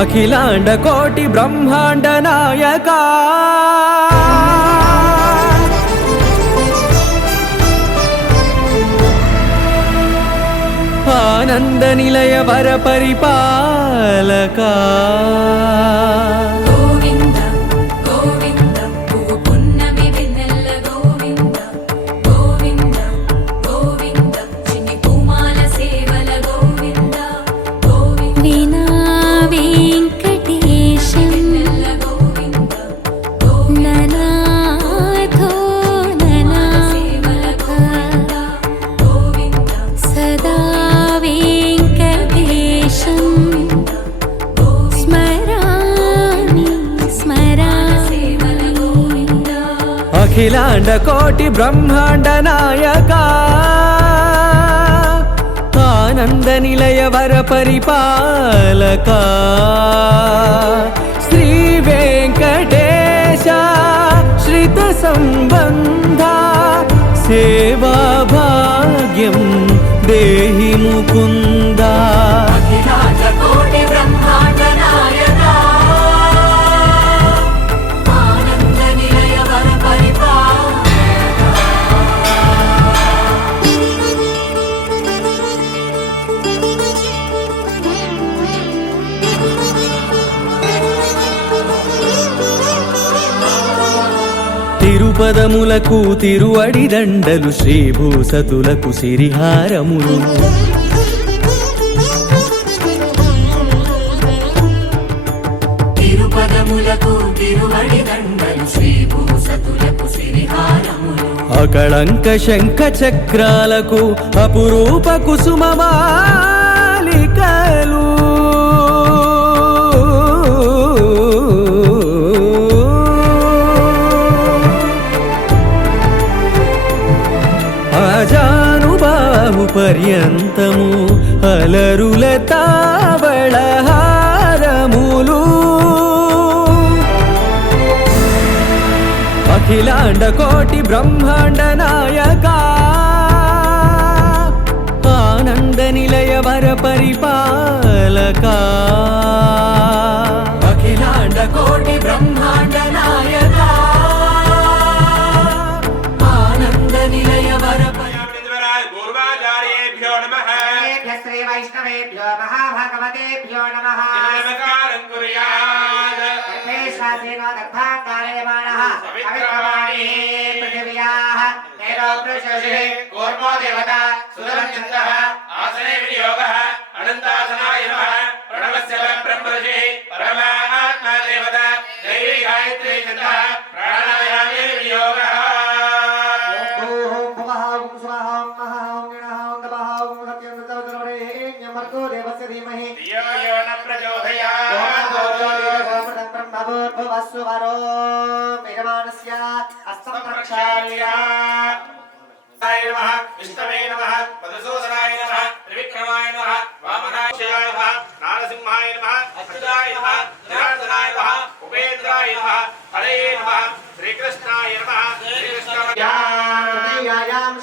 అఖిలాండ కోటి బ్రహ్మాండ నాయకా ఆనంద నిలయ వర పరిపాలకా అఖిలాండ కోటి బ్రహ్మాండ నాయకా ఆనంద నిలయ వర పరిపాలకా శ్రీ వెంకటేశ శ్రిత సంబంధ సేవా భాగ్యం దేహి ముకుందా. అఖిలాండ కోటి బ్రహ్మాండ నాయకా ఆనంద నిలయ వర తిరుపదములకు తిరువడి దండలు శ్రీభూసతులకు సిరిహారములు తిరుపదములకు తిరువడి దండలు శ్రీభూసతులకు సిరిహారములు అకళంక శంఖ చక్రాలకు అపురూప కుసుమమాలికలు అజానుబాహు పర్యంతము అలరుల తావళహారములు అఖిలాండ కోటి బ్రహ్మాండ నాయకా ఆనంద నిలయ వర పరిపాలకా అఖిలాండ కోటి బ్రహ్మాండ నాయకా ఆనంద నిలయ వర పూర్వాచార్యేభ్యో నమః శ్రీ వైష్ణవేభ్యో మహాభగవతేభ్యో నమః. నమస్కారం కుర్యాత్ శాసేనో దగ్ధాకార్యమాణః అవిక్రమాణి పృథివ్యాః తేజో ప్రశోషే కూర్మో దేవత సుదర్శనః ఆసనే వినియోగః అనంతాసనాయ నమః ప్రణవస్య బ్రహ్మర్షి పరమాత్మా దేవత దైవీ గాయత్రీ ఛందః ప్రాణాయామే వినియోగః విష్ణవే నమః మధుసూదనాయ నమః త్రివిక్రమాయ నమః వామనాయ నమః నారసింహాయ నమః అచ్యుతాయ నమః జనార్దనాయ నమః ఉపేంద్రాయ నమః హరయే నమః శ్రీకృష్ణాయ నమః శ్రీకృష్ణాయాం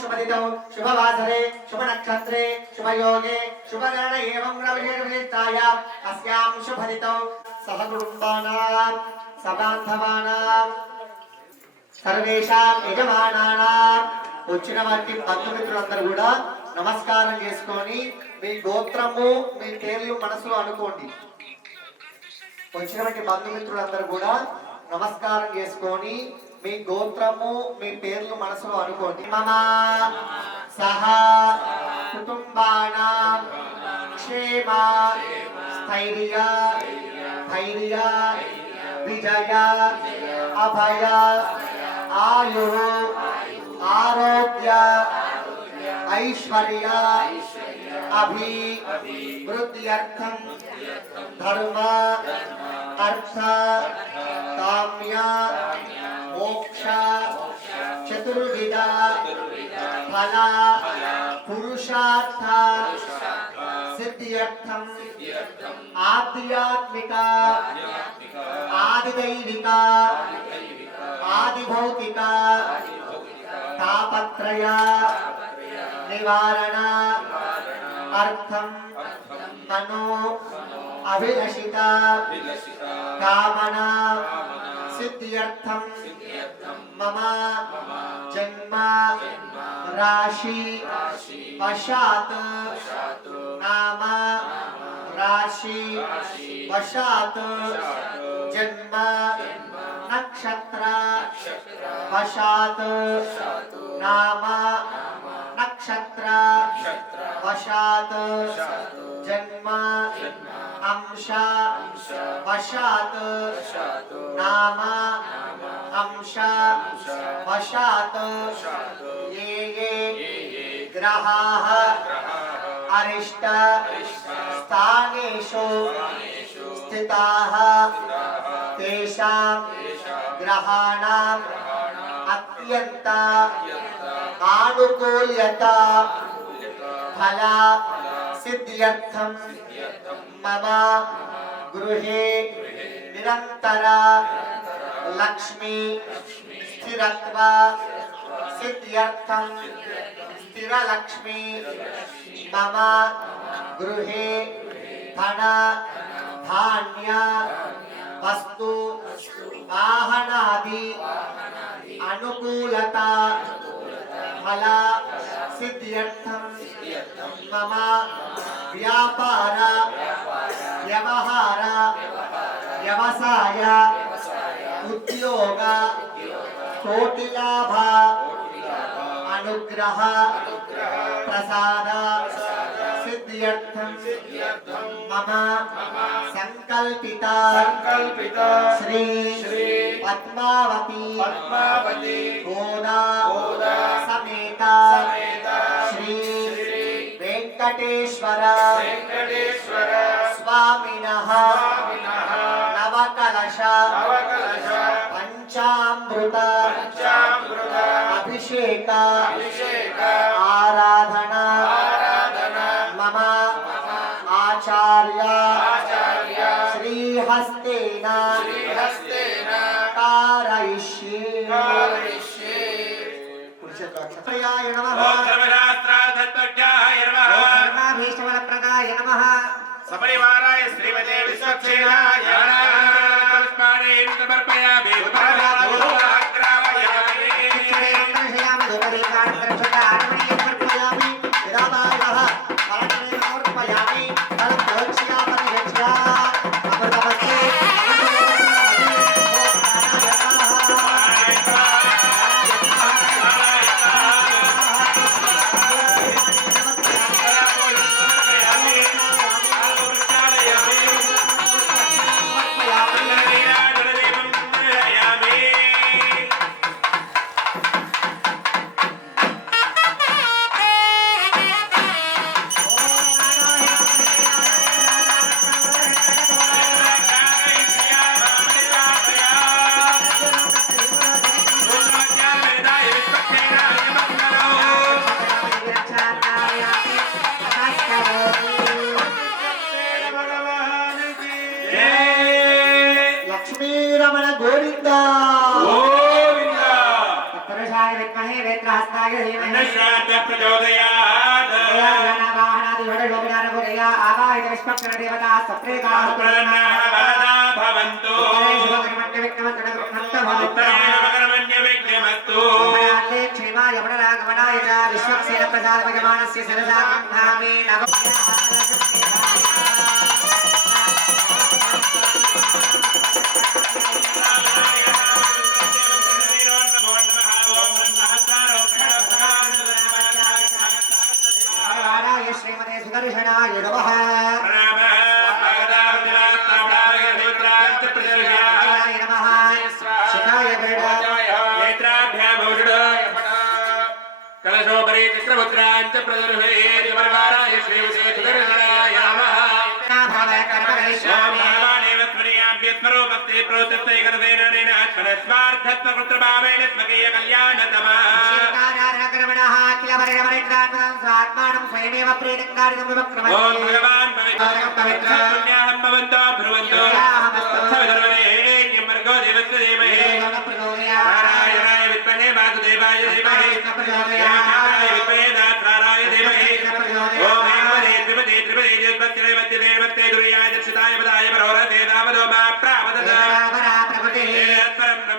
శుభదితౌ శుభవాసరే శుభనక్షత్రే శుభయోగే శుభగణ ఏవం విశేషాయాం అస్యాం శుభదితౌ సహకుటుంబానాం సబాంధవానాం సర్వేషాం యజమానానాం వచ్చిన వారికి బంధుమిత్రులందరూ కూడా నమస్కారం చేసుకొని మీ గోత్రము మీ పేర్లు మనసులో అనుకోండి. వచ్చినటువంటి బంధుమిత్రులందరూ కూడా నమస్కారం చేసుకొని మీ గోత్రము మీ పేర్లు మనసులో అనుకోండి. మమ సహా కుటుంబానాం క్షేమ స్థైర్య ధైర్య విజయ అభయ ఆయు ఆరోగ్య ఐశ్వర్య అభివృద్ధ్యర్థం ధర్మ అర్థ కామ్య మోక్ష చతుర్విధ ఫల పురుషార్థ సిద్ధ్యర్థం ఆధ్యాత్మిక ఆదిదైవిక ఆదిభౌతిక తాపత్రయ నివారణ అర్థం మనో अभिलषिता कामना सिद्ध्यर्थम मम जन्म राशि वशात नाम राशि वशात जन्म नक्षत्र वशात नाम नक्षत्र वशात जन्म अंश वशात नाम अंश वशात ये ग्रहाः अरिष्ट स्थानेषु स्थिताः तेषां ग्रहाणाम् अत्यंत आनुकूल्यता फल सिद्ध्यर्थम मम गृहे निरंतर लक्ष्मी स्थिरत्व सिद्ध्यर्थम स्थिर लक्ष्मी मम गृहे धन धान्य वस्तु वाहनादि अनुकूलता फल सिद्ध्यर्थम मम व्यापार व्यवहार व्यवसाय उद्योग कोटिलाभ अनुग्रह प्रसाद सिद्ध्यर्थम मम संकल्पिता श्री पद्मावती गोदा समेत श्री वेंकटेश्वर स्वामिनः नवकलश पंचामृत अभिषेक आराधना मम आचार्य श्रीहस्तेन कारयिष्ये। पुरुषोत्तमाय नमः। ओम सर्वशास्त्रार्थतत्त्वज्ञाय नमः। ओम सर्वाभीष्टफलप्रदाय नमः। सपरिवाराय श्रीमते विश्वक्षेणाय पुष्पाणेन समर्पयामि।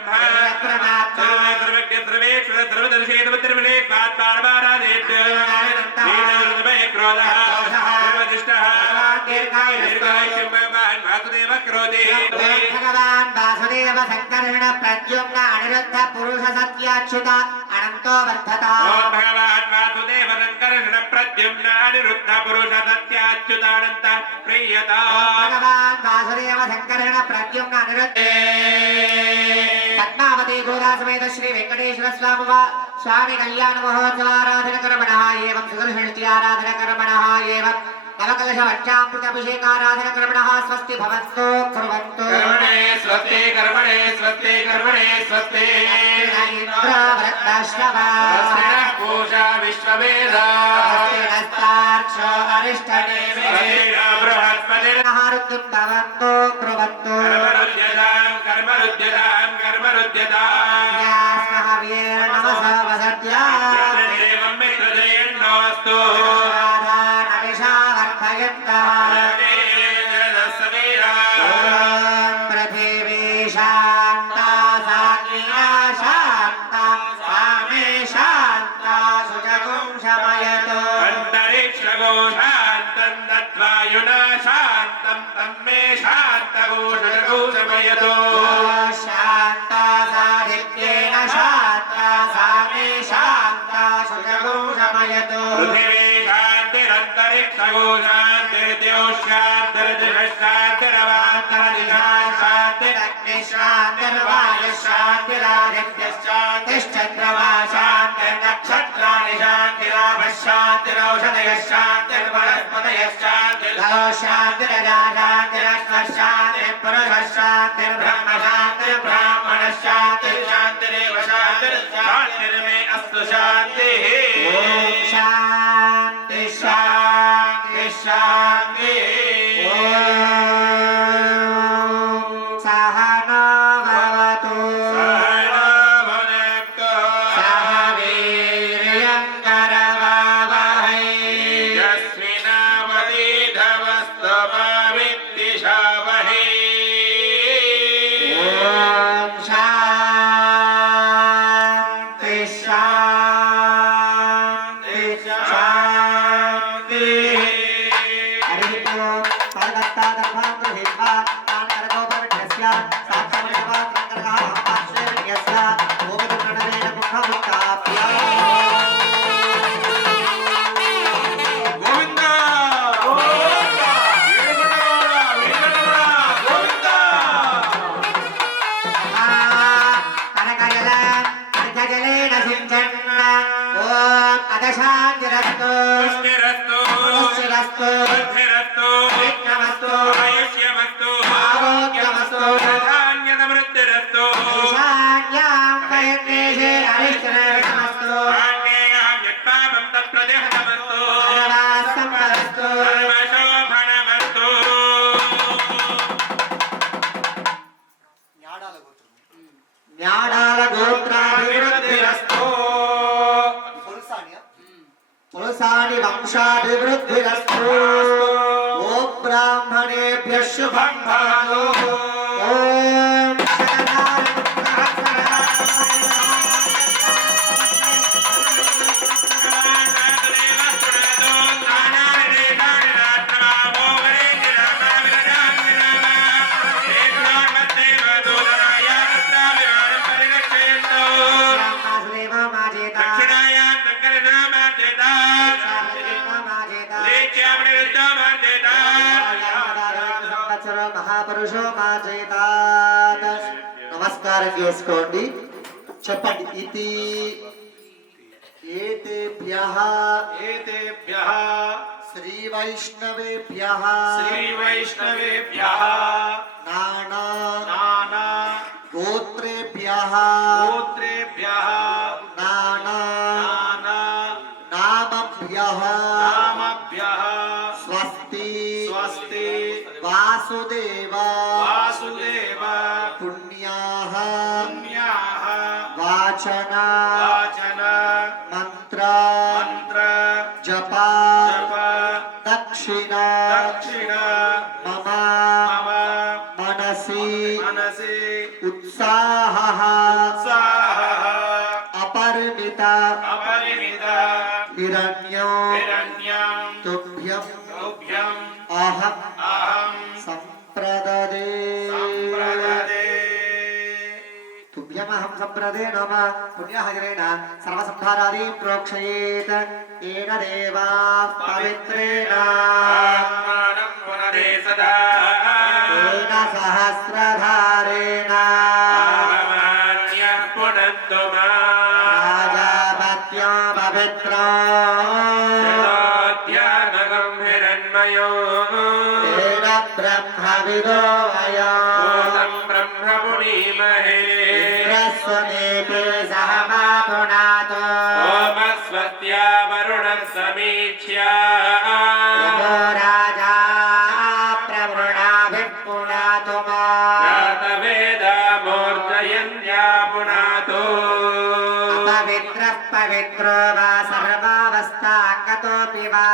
ब्रह्म सर्वज्ञ सर्वेश्वर सर्वदर्शी सर्वदर्शने स्वात्माराधेत नीलमय क्रोधः सर्वदुष्टः दीर्घायुष्यं भगवान् वासुदेव क्रोधे भगवान् वासुदेव संकर्षण प्रद्युम्न अनिरुद्ध पुरुष सत्याच्युत अनंतो वर्धता ओम भगवान् वासुदेव संकर्षण प्रद्युम्न अनिरुद्ध पुरुष सत्याच्युत अनंत प्रियता भगवान् वासुदेव संकर्षण प्रद्युम्न अनिरुद्ध पद्मावती गोदा समेत श्री वेंकटेश्वर स्वामी कल्याण महोत्सव आराधन कर्मणः एवं सुदर्शनति आराधन कर्मणः एवं नवकलश पंचामृताभिषेकाराधन कर्मणः स्वस्ति भवन्तु कुर्वन्तु कर्मणे स्वस्ति कर्मणे स्वस्ति कर्मणे स्वस्ति इंद्र वृद्धश्रवा पूषा विश्ववेदा हस्तार्क्ष अरिष्टनेमिः बृहस्पतिर्नः ऋतुं भवन्तु कुर्वन्तु कर्मरुद्यतां कर्मरुद्यतां कर्मरुद्यतां व्यासमहवीर नमः वसत्या देवं मित्रजयन्नोऽस्तु पृथिवी शान्ता साग्निना शान्ता सामे शान्ता सुजगुं शमयतु अन्तरिक्षगो शान्तं तद्वायुना शान्तं तं मे शान्तगो शमयतु शान्ता साधिक्येन शान्ता सामे शान्ता सुजगुं शमयतु पृथिवी शान्तिरन्तरिक्षगो शान्तिर्द्यौ शान्तिर्दिवशान्तिरवान्तरदिशा शान्तिरग्निशान्तिर्वायुः शान्तिरादित्यश्चान्तिश्चन्द्रमा शान्तिर्नक्षत्राणि शान्तिरापः शान्तिरौषधयः शान्तिर्वनस्पतयः शान्तिर्धरो शान्तिरजा शान्तिरश्वः शान्तिर्पुरुषः शान्तिर्ब्रह्म शान्तिर्ब्राह्मणः शान्तिर्शान्तिरेव शान्तिर्मे अस्तु शान्तिः ॐ शान्ति शान्ति शान्ति ॐ सहना भवतु सह वीर्यं करवावहै ॐ शान्ति शान्ति शान्ति हरि ओम कलकत्ता दर्भां गृहीत्वा तान्करगोपविठस्य साक्षात्कारः हस्ताक्षरेण गोविन्दप्रणवेन मुखमुत्थाप्य गोविन्द कनकजल अर्घजलेन सिञ्चन् ॐ अदशान्तिरस्तु पुष्टिरस्तु विघ्नमस्तु आरोग्यमस्तु ईशान्यां प्रयत्नेषे अरिष्टनेषमस्तु सर्वासम्पदस्तु न्याडाल गोत्राभिवृद्धिरस्तु पुरुषाणि वंशाभिवृद्धिरस्तु ॐ ब्राह्मणेभ्यः शुभं भवतु ॐ మహాపురుషో మాచేతాత్ నమస్కారం చేసుకోండి చెప్పండి ఇతి ఏతేభ్యః శ్రీ వైష్ణవేభ్యః నానా గోత్రేభ్యః నానా నామభ్యః స్వస్తి వాసుదేవ పుణ్యాః వాచన మంత్ర జప దక్షిణ మమ మనసి ఉత్సాహ స్వాహా अपरिमित అపరిమిత हिरण्यो హిరణ్యం तुभ्यं తుభ్యం अहं అహం संप्रददे సంప్రదదే तुभ्यमहं संप्रदे नम पुण्यहजरेण सर्वसंहारादीं प्रोक्षयेत् येन देवाः पवित्रेण ఆత్మానం పునరే సదా येन सहस्रधारेण ఆహమాన్యః పునత్తు మా राजापत्यो पवित्रो శతోద్యానగం హిరణ్మయో येन ब्रह्मविदो अयो భూతం బ్రహ్మ పుణీమహే रस्वनेते सह मा पुनातो ఓమస్వత్యా వరుణః సమీక్ష్యా यतो राजा प्रवृणाभिः पुनातु मा జాతవేదా మూర్జయంత్యా పునాతో अपवित्रः पवित्रो वा सर्वावस्थाङ्गतोऽपि वा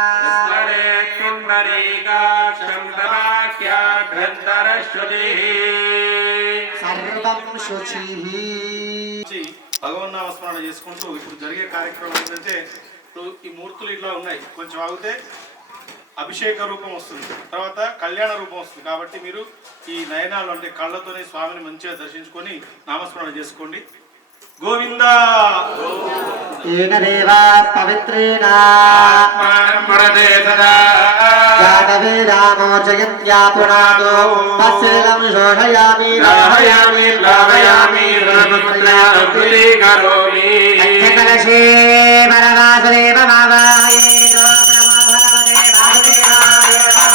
స్మరే కుండరీకాక్షం తవాఖ్యాభ్యంతరశ్రుతిః सर्वं शुचिः భగవన్నామ స్మరణ చేసుకుంటూ ఇప్పుడు జరిగే కార్యక్రమం ఏంటంటే ఇప్పుడు ఈ మూర్తులు ఇట్లా ఉన్నాయి, కొంచెం ఆగితే అభిషేక రూపం వస్తుంది, తర్వాత కళ్యాణ రూపం వస్తుంది. కాబట్టి మీరు ఈ నయనాలు అంటే కళ్ళతోనే స్వామిని మంచిగా దర్శించుకొని నామస్మరణ చేసుకోండి. గోవిందా येन देवा पवित्रेण ఆత్మానం పునరే సదా जातवेदामोर्जयन्त्या पुनातो तस्यैलं शोषयामि లాభయామి లాభయామి రఘుపుత్రాకృతి కరోమి कलशे परवासुदेव मावाये ॐ नमो भगवते वासुदेवाय శ్రీ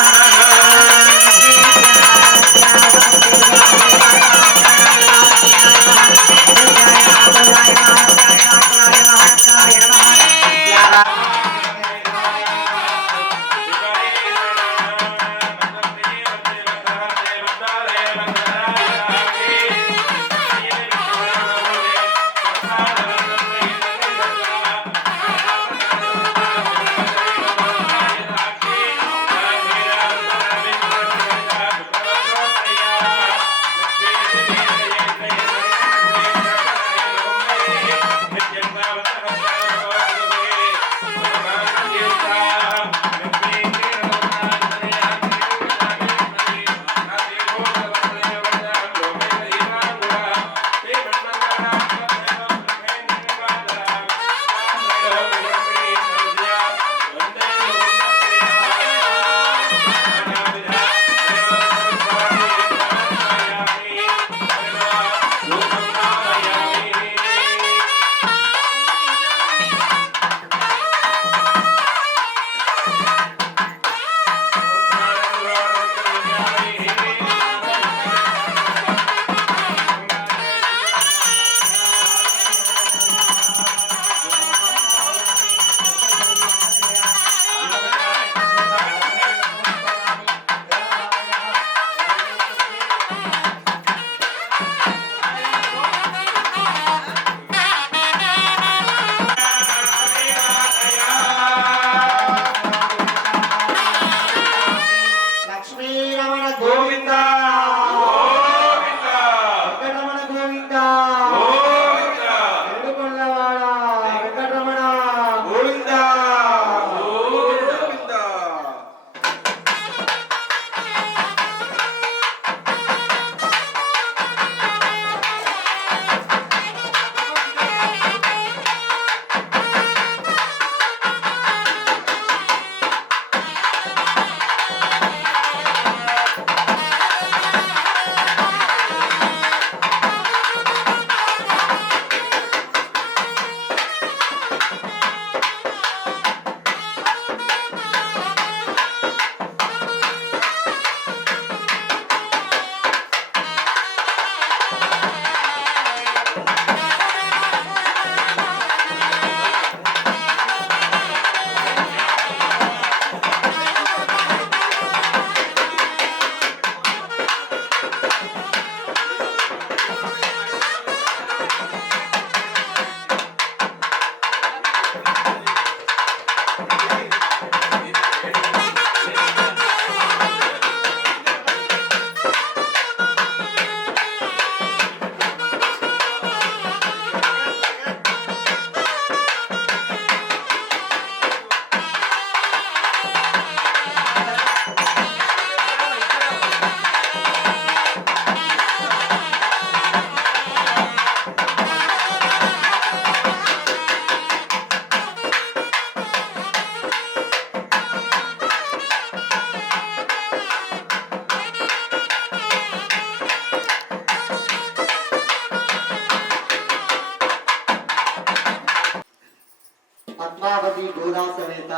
పద్మావతి గోదా సమేత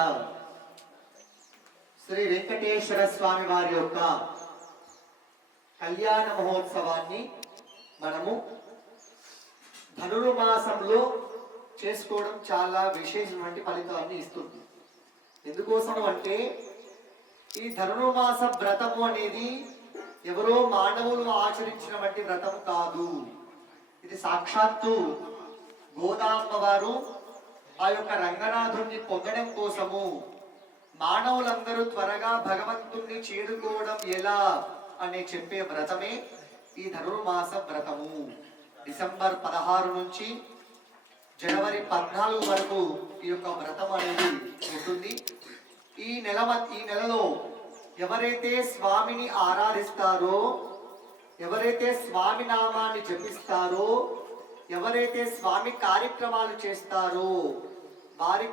శ్రీ వెంకటేశ్వర స్వామి వారి యొక్క కళ్యాణ మహోత్సవాన్ని మనము ధనుర్మాసంలో చేసుకోవడం చాలా విశేషమైన ఫలితాన్ని ఇస్తుంది. ఎందుకోసం అంటే ఈ ధనుర్మాస వ్రతము అనేది ఎవరో మానవులు ఆచరించినటువంటి వ్రతం కాదు. ఇది సాక్షాత్తు గోదాంబ వారు ఆ యొక్క రంగనాథుణ్ణి పొందడం కోసము మానవులందరూ త్వరగా భగవంతుణ్ణి చేరుకోవడం ఎలా అనే చెప్పే వ్రతమే ఈ ధనుర్మాస వ్రతము. డిసెంబర్ 16 నుంచి జనవరి 14 వరకు ఈ యొక్క వ్రతం అనేది ఉంటుంది. ఈ నెలలో ఎవరైతే స్వామిని ఆరాధిస్తారో, ఎవరైతే స్వామి నామాన్ని జపిస్తారో, ఎవరైతే స్వామి కార్యక్రమాలు చేస్తారో వారి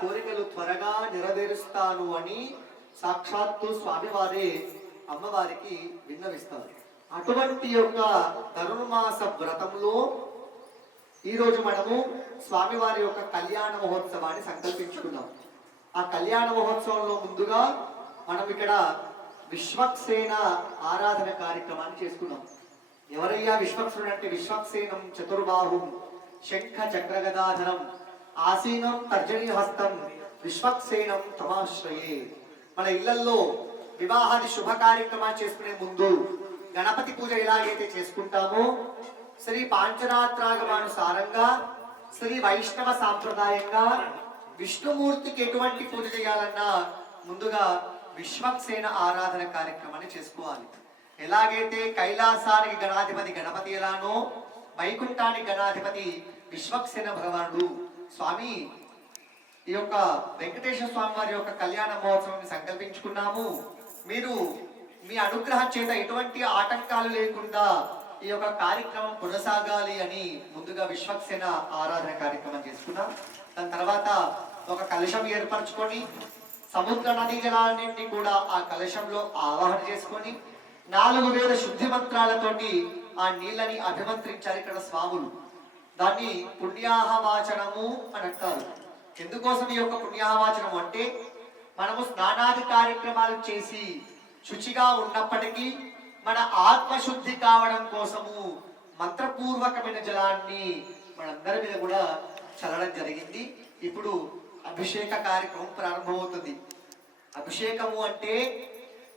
కోరికలు త్వరగా నెరవేరుస్తాను అని సాక్షాత్తు స్వామివారే అమ్మవారికి విన్నవిస్తారు. అటువంటి యొక్క ధనుర్మాస వ్రతంలో ఈరోజు మనము స్వామివారి యొక్క కళ్యాణ మహోత్సవాన్ని సంకల్పించుకున్నాం. ఆ కళ్యాణ మహోత్సవంలో ముందుగా మనం ఇక్కడ విశ్వక్సేన ఆరాధన కార్యక్రమాన్ని చేసుకున్నాం. ఎవరయ్యా విశ్వక్సేనుడు అంటే విశ్వక్సేనం చతుర్బాహుం శంఖ చక్రగదాధరం ఆసీనం తర్జనీ హస్తం విశ్వక్సేనం తమాశ్రయే. మన ఇళ్లల్లో వివాహాది శుభ కార్యక్రమాలు చేసుకునే ముందు గణపతి పూజ ఎలాగైతే చేసుకుంటామో శ్రీ పాంచరాత్రాగమానుసారంగా శ్రీ వైష్ణవ సాంప్రదాయంగా విష్ణుమూర్తికి ఎటువంటి పూజ చేయాలన్నా ముందుగా విశ్వక్సేన ఆరాధన కార్యక్రమాన్ని చేసుకోవాలి. ఎలాగైతే కైలాసానికి గణాధిపతి గణపతి ఎలానో వైకుంఠానికి గణాధిపతి విశ్వక్సేన భగవానుడు స్వామి ఈ యొక్క వెంకటేశ్వర స్వామి వారి యొక్క కళ్యాణ మహోత్సవాన్ని సంకల్పించుకున్నాము. మీరు మీ అనుగ్రహం చేత ఎటువంటి ఆటంకాలు లేకుండా ఈ యొక్క కార్యక్రమం కొనసాగాలి అని ముందుగా విశ్వక్సేన ఆరాధన కార్యక్రమం చేసుకున్నాం. దాని తర్వాత ఒక కలశం ఏర్పరచుకొని సముద్ర నదీ జలాలన్నింటినీ కూడా ఆ కలశంలో ఆవాహన చేసుకొని 4 వేల శుద్ధి మంత్రాలతోటి ఆ నీళ్ళని అభిమంత్రించారు ఇక్కడ స్వాములు. దాన్ని పుణ్యాహవాచనము అని అంటారు. ఎందుకోసం ఈ యొక్క పుణ్యాహవాచనం అంటే మనము స్నానాది కార్యక్రమాలు చేసి శుచిగా ఉన్నప్పటికీ మన ఆత్మశుద్ధి కావడం కోసము మంత్రపూర్వకమైన జలాన్ని మనందరి మీద కూడా చల్లడం జరిగింది. ఇప్పుడు అభిషేక కార్యక్రమం ప్రారంభమవుతుంది. అభిషేకము అంటే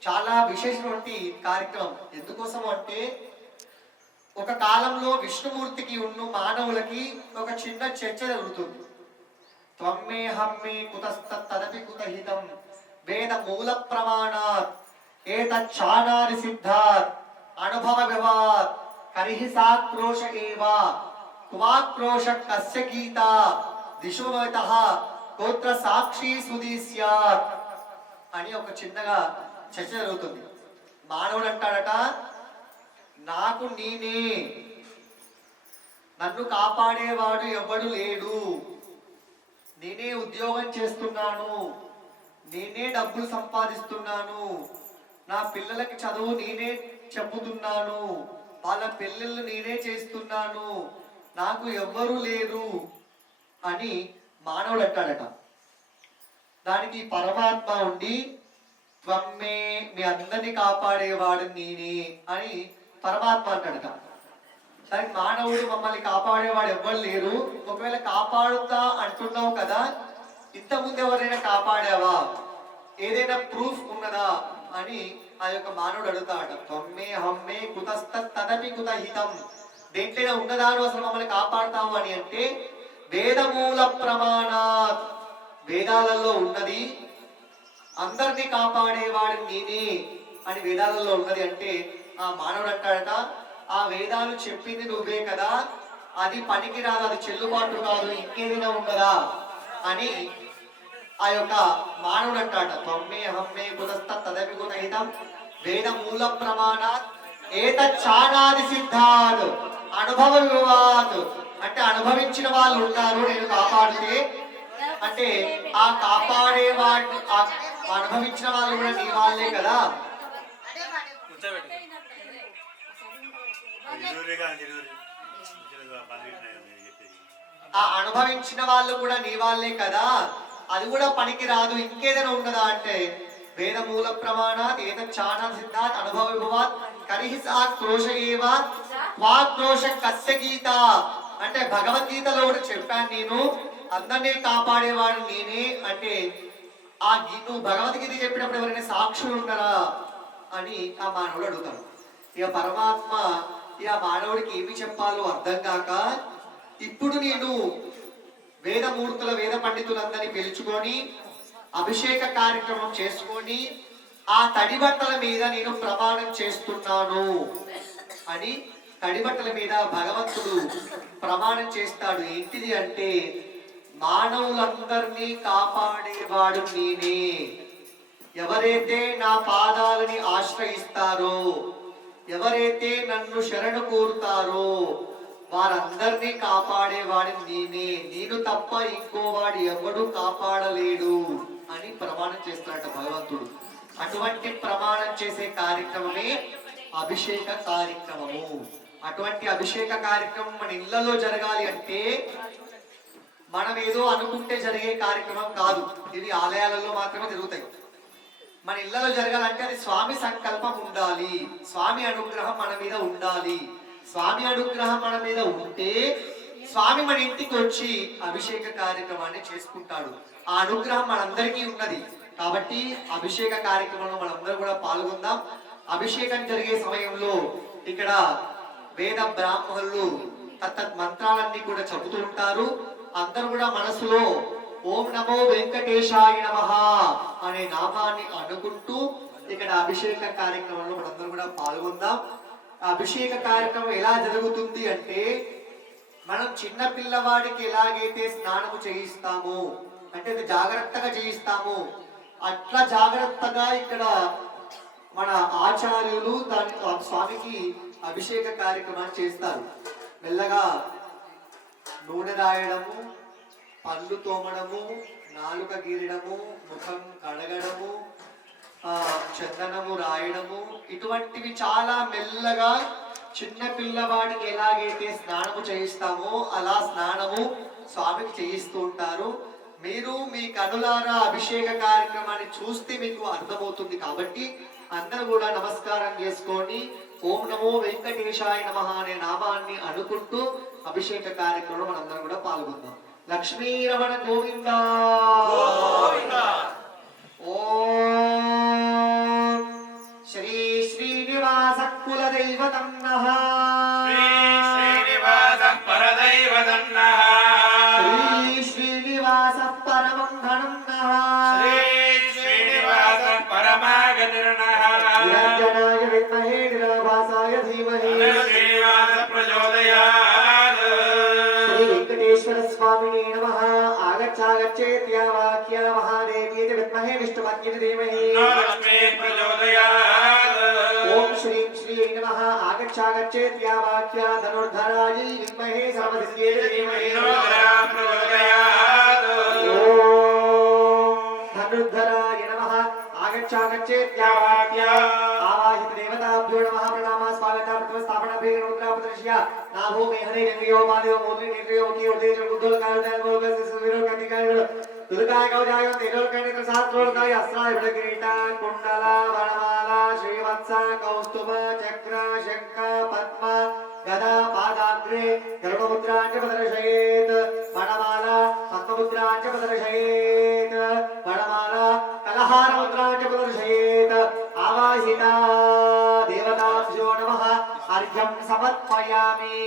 చాలా విశేషమైన కార్యక్రమం. ఎందుకోసం అంటే ఒక కాలంలో విష్ణుమూర్తికి ఉన్న మానవులకి ఒక చిన్న చర్చ జరుగుతుంది. త్వమ్మే హమ్మే కుతస్తదపి కుతహితం వేద మూల ప్రమాణాత్ ఏతచ్ఛానాది సిద్ధాత్ అనుభవ వివాద్ కరిహి సాక్రోష ఏవ కుమాక్రోష కస్య గీత దిశోమతః గోత్ర సాక్షి సుదీస్యాత్ అని ఒక చిన్నగా చర్చ జరుగుతుంది. మానవుడు అంటాడట, నాకు నేనే, నన్ను కాపాడేవాడు ఎవడు లేడు, నేనే ఉద్యోగం చేస్తున్నాను, నేనే డబ్బులు సంపాదిస్తున్నాను, నా పిల్లలకి చదువు నేనే చెప్పుతున్నాను, వాళ్ళ పెళ్ళిళ్ళు నేనే చేస్తున్నాను, నాకు ఎవ్వరూ లేరు అని మానవుడు అంటాడట. దానికి పరమాత్మ ఉండి త్వమ్మే, మీ అందరినీ కాపాడేవాడు నేనే అని పరమాత్మ అంటాడట. దానికి మానవుడు మమ్మల్ని కాపాడేవాడు ఎవ్వరు లేరు, ఒకవేళ కాపాడుతా అంటున్నావు కదా, ఇంతకుముందు ఎవరైనా కాపాడావా, ఏదైనా ప్రూఫ్ ఉన్నదా అని ఆ యొక్క మానవుడు అడుగుతాడట. త్వమ్మే హమ్మే కుతస్తదపి కుతహితం, దేంట్లైనా ఉన్నదా అసలు మమ్మల్ని కాపాడుతావు అని అంటే వేదమూల ప్రమాణాత్, వేదాలలో ఉన్నది, అందరినీ కాపాడేవాడు నేనే అని వేదాలలో ఉన్నది అంటే ఆ మానవుడు అంటాడట, ఆ వేదాలు చెప్పింది నువ్వే కదా, అది పనికి రాదు, అది చెల్లుబాటు కాదు, ఇంకేదైనా ఉన్నదా అని ఆ యొక్క మానవుడు అంటాడట. త్వమ్మే హమ్మే కుతస్తదపి కుతహితం వేద మూల ప్రమాణాత్ ఏతచ్ఛానాది సిద్ధాత్ అనుభవ వివాద్, అంటే అనుభవించిన వాళ్ళు ఉన్నారు నేను కాపాడితే, అంటే ఆ కాపాడేవాడు అనుభవించిన వాళ్ళు కూడా నీ వాళ్ళే కదా. ఆ అనుభవించిన వాళ్ళు కూడా నీ వాళ్ళే కదా, అది కూడా పనికి రాదు, ఇంకేదైనా ఉన్నదా అంటే వేద మూల ప్రమాణాత్ ఏతత్ చానా సిద్ధాత్ అనుభవ విభవాత్ కరిహి సా క్రోష ఏవ వాక్రోష కస్య గీత అంటే భగవద్గీతలో కూడా చెప్పాను నేను అందరినీ కాపాడేవాడు నేనే అంటే ఆ నువ్వు భగవద్గీత చెప్పినప్పుడు ఎవరైనా సాక్షులు ఉన్నారా అని ఆ మానవుడు అడుగుతాడు. ఇక పరమాత్మ ఇక మానవుడికి ఏమి చెప్పాలో అర్థం కాక ఇప్పుడు నేను వేదమూర్తుల వేద పండితులందరినీ పిలుచుకొని అభిషేక కార్యక్రమం చేసుకొని ఆ తడి బట్టల మీద నేను ప్రమాణం చేస్తున్నాను అని తడిబట్టల మీద భగవంతుడు ప్రమాణం చేస్తాడు. ఏంటిది అంటే మానవులందరినీ కాపాడేవాడు నేనే, ఎవరైతే నా పాదాలని ఆశ్రయిస్తారో, ఎవరైతే నన్ను శరణు కోరుతారో వారందరినీ కాపాడేవాడి నేనే, నేను తప్ప ఇంకోవాడు ఎవడు కాపాడలేడు అని ప్రమాణం చేస్తాడట భగవంతుడు. అటువంటి ప్రమాణం చేసే కార్యక్రమమే అభిషేక కార్యక్రమము. అటువంటి అభిషేక కార్యక్రమం మన ఇళ్లలో జరగాలి అంటే మనం ఏదో అనుకుంటే జరిగే కార్యక్రమం కాదు, ఇది ఆలయాలలో మాత్రమే జరుగుతాయి. మన ఇళ్లలో జరగాలంటే అది స్వామి సంకల్పం ఉండాలి, స్వామి అనుగ్రహం మన మీద ఉండాలి. స్వామి అనుగ్రహం మన మీద ఉంటే స్వామి మన ఇంటికి వచ్చి అభిషేక కార్యక్రమాన్ని చేసుకుంటాడు. ఆ అనుగ్రహం మనందరికీ ఉన్నది కాబట్టి అభిషేక కార్యక్రమంలో మనందరం కూడా పాల్గొందాం. అభిషేకం జరిగే సమయంలో ఇక్కడ వేద బ్రాహ్మణులు తత్తత్ మంత్రాలన్నీ కూడా చెబుతూ ఉంటారు. అందరూ కూడా మనసులో ఓం నమో వెంకటేశాయ నమః అనే నామాన్ని అనుకుంటూ ఇక్కడ అభిషేక కార్యక్రమంలో మనందరం కూడా పాల్గొందాం. అభిషేక కార్యక్రమం ఎలా జరుగుతుంది అంటే మనం చిన్న పిల్లవాడికి ఎలాగైతే స్నానము చేయిస్తాము అంటే అది జాగ్రత్తగా చేయిస్తాము అట్లా జాగ్రత్తగా ఇక్కడ మన ఆచార్యులు దాని స్వామికి అభిషేక కార్యక్రమాన్ని చేస్తారు. మెల్లగా నూనె రాయడము, పళ్ళు తోమడము, నాలుక గీరడము, ముఖం కడగడము, చందనము రాయడము, ఇటువంటివి చాలా మెల్లగా చిన్న పిల్లవాడికి ఎలాగైతే స్నానము చేయిస్తామో అలా స్నానము స్వామికి చేయిస్తూ ఉంటారు. మీరు మీ కనులారా అభిషేక కార్యక్రమాన్ని చూస్తే మీకు అర్థమవుతుంది కాబట్టి అందరూ కూడా నమస్కారం చేసుకొని ఓం నమో వెంకటేశాయ నమః అనే నామాన్ని అనుకుంటూ అభిషేక కార్యక్రమంలో మనందరం కూడా పాల్గొందాం. లక్ష్మీ రమణ గోవింద ఓం శ్రీ శ్రీనివాస కుల దైవతం నః శ్రీ శ్రీనివాస పరదైవతం నః శ్రీ శ్రీనివాస పరమం ధనం నః శ్రీ శ్రీనివాస పరమాగతిర్నః నిరంజనాయ విద్మహే నిరాభాసాయ ధీమహి శ్రీనివాస ప్రచోదయాత్ శ్రీ వెంకటేశ్వర స్వామినే నమః ఆగచ్చాగచ్చేత్యా వాక్యా మహాదేవీ విద్మహే విష్ణుపత్ని ధీమహి లక్ష్మీ ప్రచోదయాత్ ఓం శ్రీం శ్రీ నమః ఆగచ్చాగచ్చేత్యా వాక్యా ధనుర్ధరాయై విద్మహే సర్వసిద్ధ్యై ధీమహి ప్రచోదయాత్ ఓం ధనుర్ధరాయ నమః ఆగచ్చాగచ్చేత్యా వాక్యా ఆవాహిత దేవతాభ్యో నమః ప్రణామ స్వాగత ప్రథమ స్థాపన భేగ రుద్రాపదర్శయ నాభో మేహనే గంగయో మాదేవ మూర్తి నిద్రయో కి ఉదేశ గుద్దోల కారదాయ మోగ శిశువిరో కటికాయ దుర్గాయ కౌజాయ తేజోల కణిత శాస్త్రోల్కాయ అస్త్రాయ విడకిరీట కుండల వనమాల శ్రీవత్స కౌస్తుభ చక్ర శంఖ పద్మ గదా పాదాగ్రే గరుడముద్రాంచ ప్రదర్శయేత్ వనమాల పద్మముద్రాంచ ప్రదర్శయేత్ వనమాల కలహార ముద్రాంచ ప్రదర్శయేత్ ఆవాహిత దేవతాభ్యో నమః అర్ఘ్యం సమర్పయామి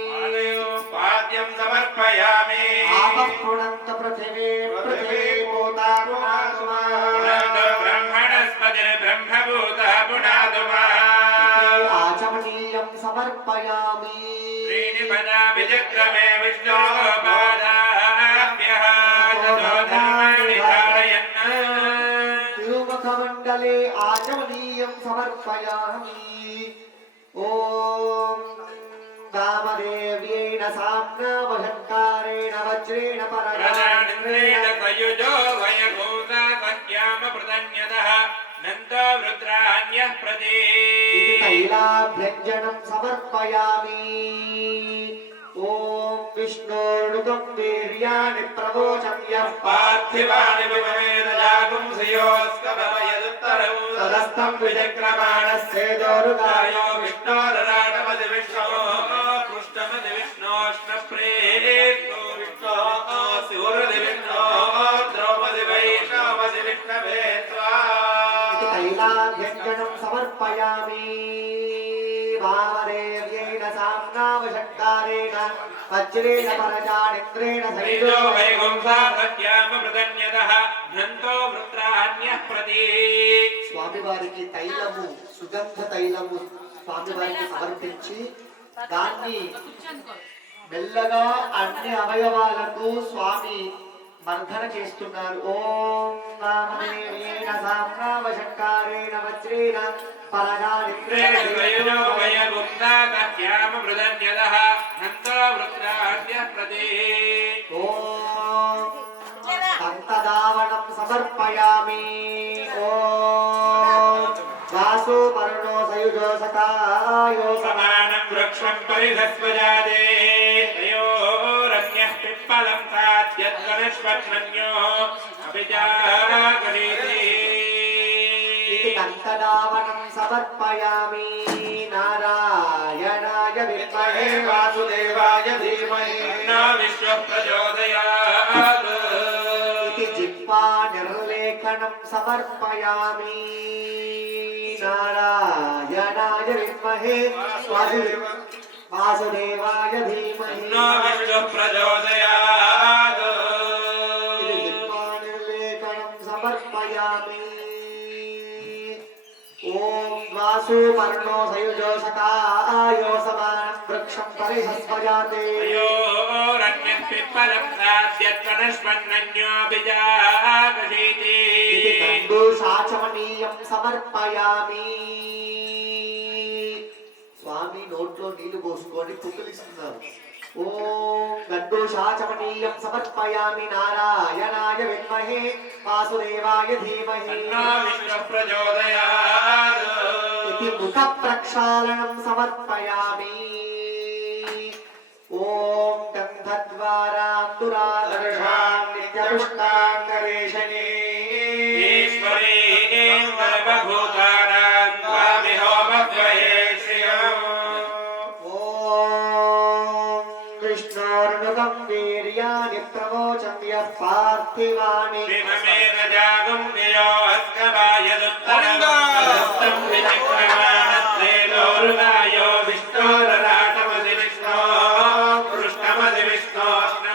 పాద్యం సమర్పయామి ఆపఃపుణంత పృథివీ పృథివీ భూతా పునాతుమా బ్రహ్మణస్పతి బ్రహ్మభూత పునాతుమా ఆచమనీయం సమర్పయామి శ్రీనిపద విచక్రమే విష్ణోపాదాభ్యః ధర్మాణి ధారయన్ తిరుముఖమండలే ఆచమనీయం సమర్పయామి ఓం వామదేవ్యేన సామ్నావషట్కారేణ వజ్రేణ ప్రజానింద్రేణ సయుజో వయభూత సఖ్యామ ప్రదన్యతః నందో రుద్రాన్యః ప్రతి తైలాభ్యంజనం సమర్పయామి ఓం విష్ణోర్నుతం వీర్యాణి ప్రవోచం యః పార్థివాని వివేదజాగుం శ్రియోస్కమయదుత్తరం తదస్తం విచక్రమాణస్సేదోరుగాయో విష్ణోరరాటమది విష్ణో కృష్ణమది విష్ణోష్ణ ప్రేతో విష్ణో శివరది విష్ణో ద్రౌపది వైష్ణవది విష్ణవే త్వా తైలాభ్యంజనం సమర్పయామి వామదేవ్యేన సామ్నావషట్కారేణ వజ్రేణ పరజానింద్రేణ తైలో సైదో వైగుంసా సత్యామ ప్రదన్యతః ధ్యంతో వృత్రాన్యః ప్రతి స్వామివారికి తైలము సుగంధ తైలము స్వామివారికి సమర్పించి దాన్ని మెల్లగా అన్ని అవయవాలకు స్వామి మర్దన చేస్తున్నారు. ఓం నామదేవేన సామ్నావషట్కారేణ వజ్రేణ పరజానింద్రేణ తైలో సైదో వైగుంసా సత్యామ ప్రదన్యతః ధ్యంతో వృత్రాన్యః ప్రతి ఓం దంతధావనం సమర్పయామి. ఓం వాసు పర్ణో సయుజో సకాయో సమానం వృక్షం పరిధస్వజాతే తయోరన్యః పిప్పలం సాధ్యద్వనశ్వన్యో అభిజాగరీతి ఇది దంతధావనం సమర్పయామి. నారాయణాయ విద్మహే వాసుదేవాయ ధీమహి తన్నో విశ్వః ప్రచోదయాత్ ఇది జిహ్వా నిర్లేఖనం సమర్పయామి. నారాయణాయ విద్మహే వాసుదేవాయ ధీమహి తన్నో విశ్వః ప్రచోదయాత్ ఇది జిహ్వా నిర్లేఖనం సమర్పయామి. ఓం వాసు పర్ణో సయుజో సకాయో సమానం వృక్షం పరిహస్వజాతే తయోరన్యః పిప్పలం సాధ్యద్వనశ్వన్యో అభిజాగరీతి ఇది గండూషాచమనీయం సమర్పయామి. స్వామి నోట్లో నీళ్లు పోసుకొని పుక్కిలిస్తున్నారు. ఓం గండూషాచమనీయం సమర్పయామి. నారాయణాయ విద్మహే వాసుదేవాయ ధీమహి తన్నో విష్ణుః ప్రచోదయాత్ ఇది ముఖ ప్రక్షాళనం సమర్పయామి. ఓం గంధద్వారాం దురాదర్శాం నిత్యపుష్టాంగరేషణే ఈశ్వరీం సర్వభూతానాం త్వామిహోపద్వయే శ్రియం ఓం విష్ణోర్నుతం వీర్యాని ప్రవోచం యః పార్థివాని విమమేదజాగుం దియో అస్కమాయదుత్తరం తదస్తం విచక్రమాణస్సేదోరుగాయో విష్ణోరరాటమది విష్ణో కృష్ణమది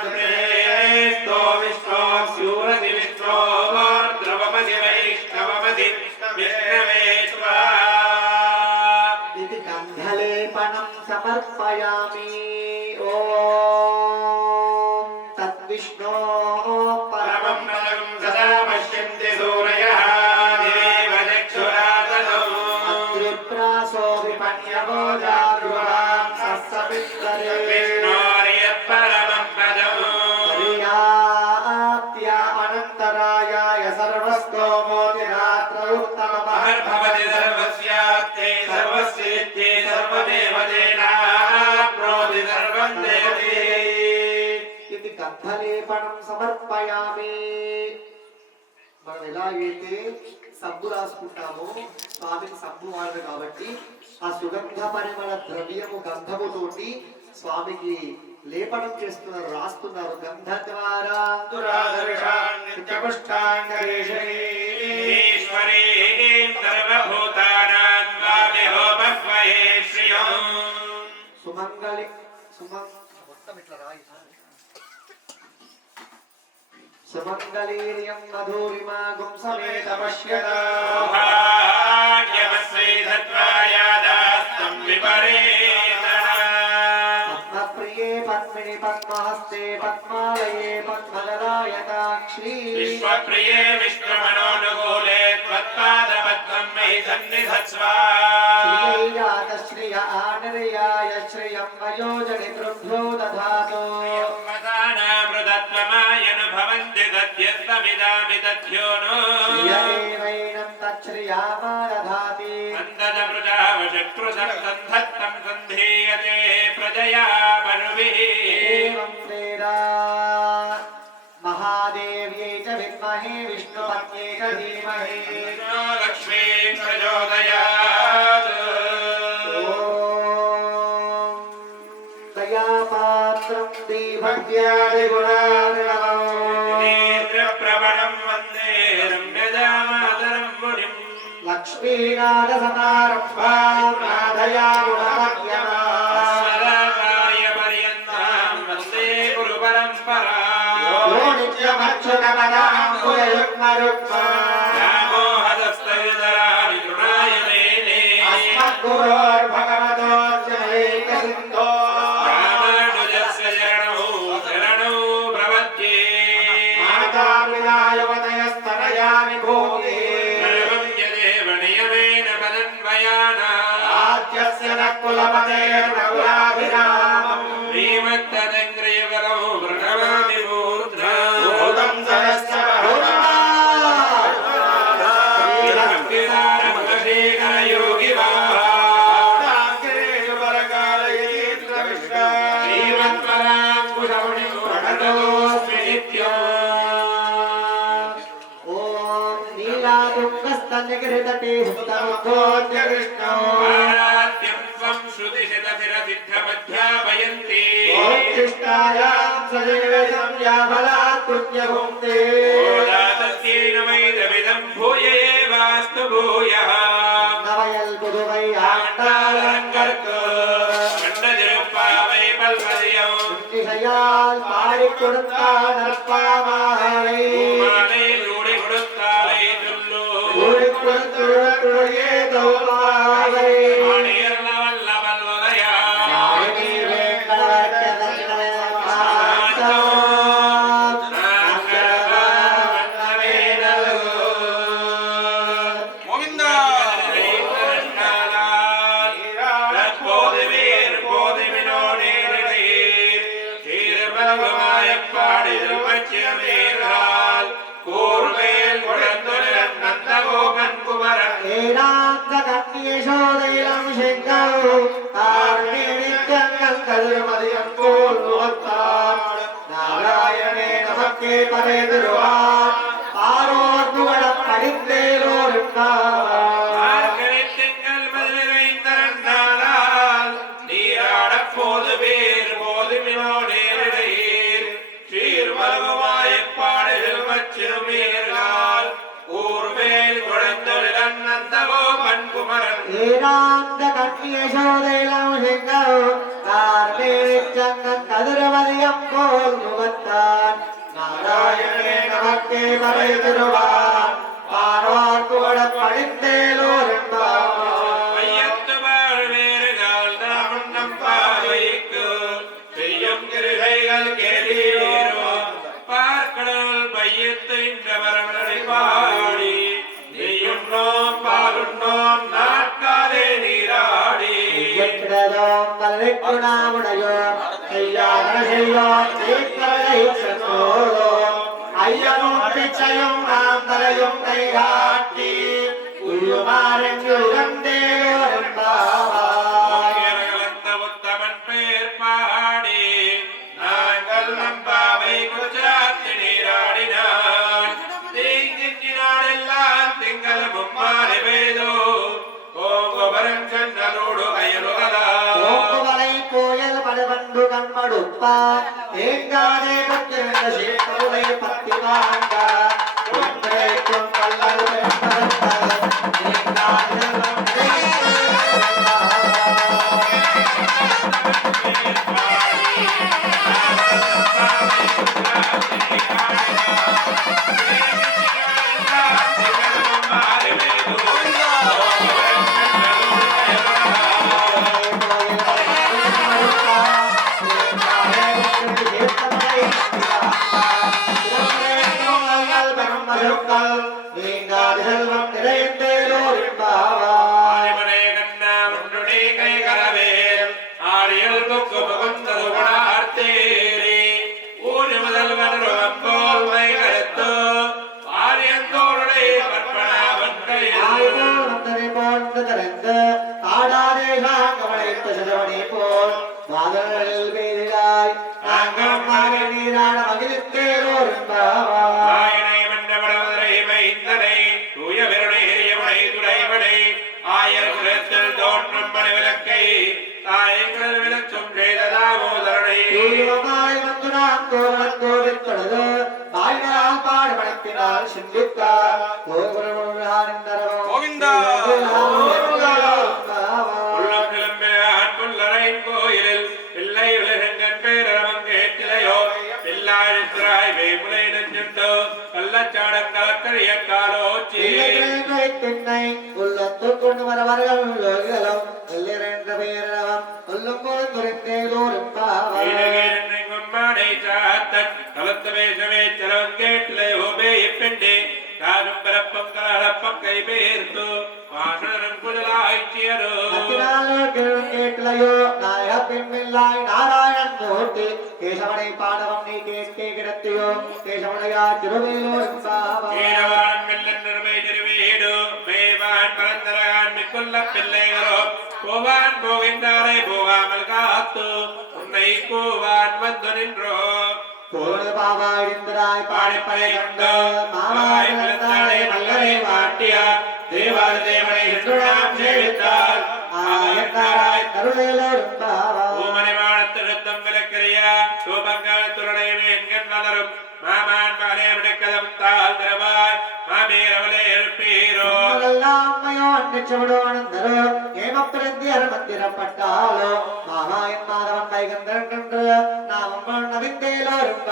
విష్ణోష్ణప్రేతో విష్ణో స్యూరది విష్ణో ద్రవమది వైష్ణవమది విష్ణవే త్వా ఇది గంధలేపనం సమర్పయామి. ఓం తద్విష్ణో పరమం పరమం పదం సదా పశ్యంతి సూరయః దేవ చక్షురాతనో అద్రిప్రాసో విపణ్యవో జాగృహాం సస్సమిత్తరే విష్ణోరియః పరమం పదం పర్యాప్త్య అనంతరాయాయ సర్వస్తోమోతిరాత్రయుక్తమః మహర్భవతి సర్వస్యాప్తే సర్వస్యేత్తే సర్వదేవ తేనాప్నోతి సర్వం దేవీ ఇది గంధలేపనం సమర్పయామి. మనం ఎలాగైతే సబ్బు రాసుకుంటామో స్వామికి సబ్బు వాడదు కాబట్టి ఆ సుగంధ పరిమళ ద్రవ్యము గంధముతోటి స్వామికి లేపనం చేస్తున్నారు, రాస్తున్నారు. గంధ ద్వారా దురాదర్శాన్ నిత్యపుష్టాంగరేషణే ఈశ్వరీం సర్వభూతానాం త్వామిహోపద్వయే శ్రియం సుమంగళి మొత్తం ఇట్లా రాయి. సుమంగళీర్యం మధురిమా గుంసమేత పశ్యత భాగ్యమస్వైధత్వాయాదాస్తం విపరీతః పద్మప్రియే పద్మిని పద్మహస్తే పద్మాలయే పద్మదలాయతాక్షి విశ్వప్రియే విష్ణుమనోనుకూలే త్వత్పాదపద్మం మయి సన్నిధత్స్వ శ్రీయాత శ్రియ ఆనర్యాయ శ్రియం వయోజని తృభ్యో దధాతో వదానామృతత్వమాయను భవంతి తద్యస్తమిదామి తథ్యోను శ్రియదేవైనం తచ్శ్రియామాదధాతి సందద ప్రజావశత్రుతం సంధత్తం సంధీయతే ప్రజయా పరుభిః నేత్రప్రవణం వందే రమ్యజామాతరం మునిం లక్ష్మీనాథ సమారంభాం నాథయామునమధ్యమాం అస్మదాచార్యపర్యంతం వందే గురు పరంపరాం యో నిత్యమచ్యుతపదాంబుజయుగ్మరుక్మా వ్యామోహదస్తవితరాణి తృణాయ మేనే అస్మద్గురోర్భగవతోऽస్యైకసిन्धో రామానుజస్య శరణౌ శరణౌ ప్రపద్యే మాతాపితాయువతయస్తనయా విభూతి సర్వం యదేవ నియమేన పదన్వయానాం ఆద్యస్య న కులపతేర్నకులాభిరామం శ్రీమత్తదంగ్రయుగలం ప్రణమామి మూర్ధ్నాం భూతం సరస్య యోగి ప్రణతోస్మి నిత్యం ఓం నీలాదుఃఖస్తన్యగృహతటే హుతముఖోద్య కృష్ణో ఆరాధ్యం త్వం శృతిశతశిరసిద్ధమధ్యాపయంతి కృష్ణాయాం సజీవేదం యాబలాత్ పుణ్యభుంక్తే ఓదాతస్యైనమైదమిదం భూయ ఏవాస్తు భూయః நவயல் புதுவை ஆண்டாளரங்கற்கு கண்டதிருப்பாவை பல்வதியம் இசையால் பாடிக் கொடுத்தார் நற்பாமாலை மாலை சூடி கொடுத்தாலே சொல்லு ஊழிக் கொடுத்துழையே தௌபாவை மாணியர்ல வல்ல பல்வதையா ஆரணி வேங்கடவர்க்க ஏனாந்த கண்ணியசோதையிலம் செங்கல் காரணி நித்யங்கள் கதிர்மதியம் போல் முகத்தார் நாராயணே நமக்கே பரே திருவார் பாரோர் புகழப் படித்தேலோர் ஏனாந்த கண்ணியசோதையிலம் செங்கல் காரணி நித்யங்கள் கதிர்மதியம் போல் முகத்தார் நாராயணே நமக்கே பரே திருவார் பாரோர் புகழப் படித்தேலோர் எட்டிடதோம் வல்லைக்குணாமுடையோ கையாகர செய்யோம் தீர்க்கலை சென்றோதோ ஐயமும் பிச்சையும் ஆந்தரையும் கைகாட்டி உள்ளுமாறெங்கு உகந்தேயோர் என்பாவாய் உத்தமன் பேர் பாடி நாங்கள் நம்பாவை குஜராத்தி நீராடினான் தீங்கினாடெல்லாம் திங்கள் மும்மாறி பெய்தோ கோபுரம் சென்றலோடு அயலுகலா ஓங்குவலை போயல் படுபண்டு கண்மடுப்பா தேங்காதே பத்திருந்த சேப்பருளை பத்தி வாங்க ஒன்றைக்கும் வல்லல் பெரும்பரத்தல் தேங்காதே ஆதிமனை கண்ணா ஒன்றுடே கை கரவேல் ஆரியல் தொக்கு புகுந்தது குணார்த்தேரி ஊர் முதல்வன் ரோம்போல் மை கருத்து ஆரியந்தோருடைய பற்பனாவன் கையில் ஆயனை மண்டபடவரை மைந்தனை தூய விருணை எரியவனை துடைவனை ஆயர் குலத்தில் தோன்றும் மணி விளக்கை தாயங்கள் விளக்கும் செய்த தாமோதரனை பாடலாம் கோவலத்தோடு தொழுது வாயினால் பாடுபடுத்தினால் சிந்தித்தா கோவிந்தா. உள்ளம் கிளம்பினான் புல்லறையின் கோயிலில் பிள்ளை உலகெங்கன் பேரவன் கேட்டிலையோ பில்லாயிராய் வேமுலை நெஞ்சுண்டோ கள்ளச்சாடம் கலக்கரிய காலோச்சி தென்னை உள்ளத்து கொண்டு வரவர்கள் லோகிகளும் என்ற பேரவம் சொல்லும் போது துரைத்தேலோரும் மானை சாத்தன் கலத்த வேஷமே சரவன் கேட்டிலையோ பேய்ப்பெண்டே காரும் பிறப்பம் கலப்பம் கை பேர்த்து வாசனரும் குதலாய்ச்சியரோ கேட்டலையோ நாயக பெண்மில்லாய் நாராயணன் மூர்த்தி கேசவனை பாடவம் நீ கேட்டே கிடத்தியோ கேசவனையா திருவேலோரும் ஏனவான் மெல்லன் நிறுமை திருவேடு மேவான் பரந்தரகான் மிக்குள்ள பிள்ளைகளோ போவான் போகின்றாரை போகாமல் காத்து உன்னை கூவான் வந்து நின்றோ போடு பாவாடிந்தராய் பாடிப்படை கண்டு மாவாய் பிளந்தாளை மல்லரை மாட்டியா தேவார தேவனை நாம் சேவித்தால் ஆயக்காராய் தருளேலோரும் பூமனை மானத்திருத்தம் விளக்கிறியா சோபங்காலத்துடைய என்கண் வளரும் மாமான் பாலே விடக்கதம் தால் தருவாய் மாமேரவலை எழுப்பீரோ அம்மையோ அன்னிச்சவிடோ அனந்தரோ ஏமப்பிரந்தி அரமந்திரப்பட்டாலோ மாமாயன் மாதவன் வைகந்தரன் என்று நாமம் நவிந்தேலோரும்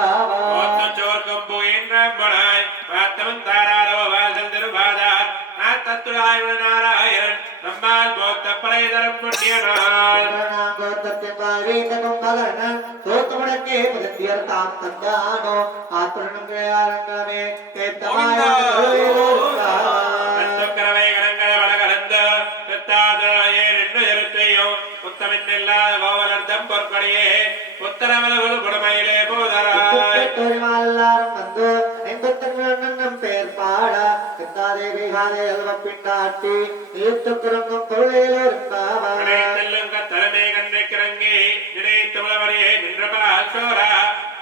சோர்க்கம் போயின்றாய் பார்த்தவன் தாராரோ வாசல் திருவாதார் நாத்தத்துடாய் நாராயணன் நம்மால் போத்த படைதரம் புண்ணியனால் கோத்தத்தின் வாழ்வீந்தகும் பகரன் தோத்தமுடக்கே பதத்தியர் தாம் தந்தானோ ஆத்துரனும் கிளையாரங்கமே கரவை கணங்களை வளகலந்து பெத்தாதேன் என்று எருத்தையும் புத்தமின்னில்லாத கோவலர்த்தம் பொற்கொடியே புத்தரவலகுள் குடுமையிலே போதராய் எல்லாரும் வந்து எண்பத்தன்னம் பேர் பாட பின்னாதே விகாதே அல்வப்பிண்டாட்டி நீத்துக்குறங்கும் பொருளேலோரும் நினைத்தல்லும் கத்தலமே கண்ணைக்கிறங்கி நினைத்துளவரையே நின்றபால் சோரா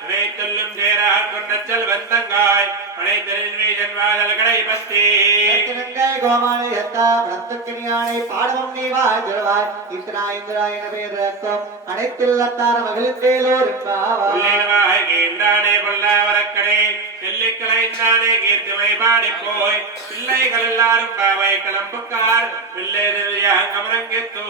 நினைத்தல்லும் சேரால் கொண்ட செல்வந்தங்காய் பனைத்தலின் வீஜன் வாதல் கடை பஸ்தி கோமாளி எத்தா பிரத்துக்கினியானை பாடவும் நீ வாழ்வாய் இத்தனா இந்திராயன பேர் இருக்கும் அனைத்தில்லத்தார மகிழ்ந்தேலோரும் கீழ்ந்தானே பொல்லாவரக்கடே செல்லிக்கலைந்தானே கீர்த்திமை பாடி போய் பிள்ளைகள் எல்லாரும் பாவை கிளம்புக்கார் பிள்ளை அமரங்கித்தூ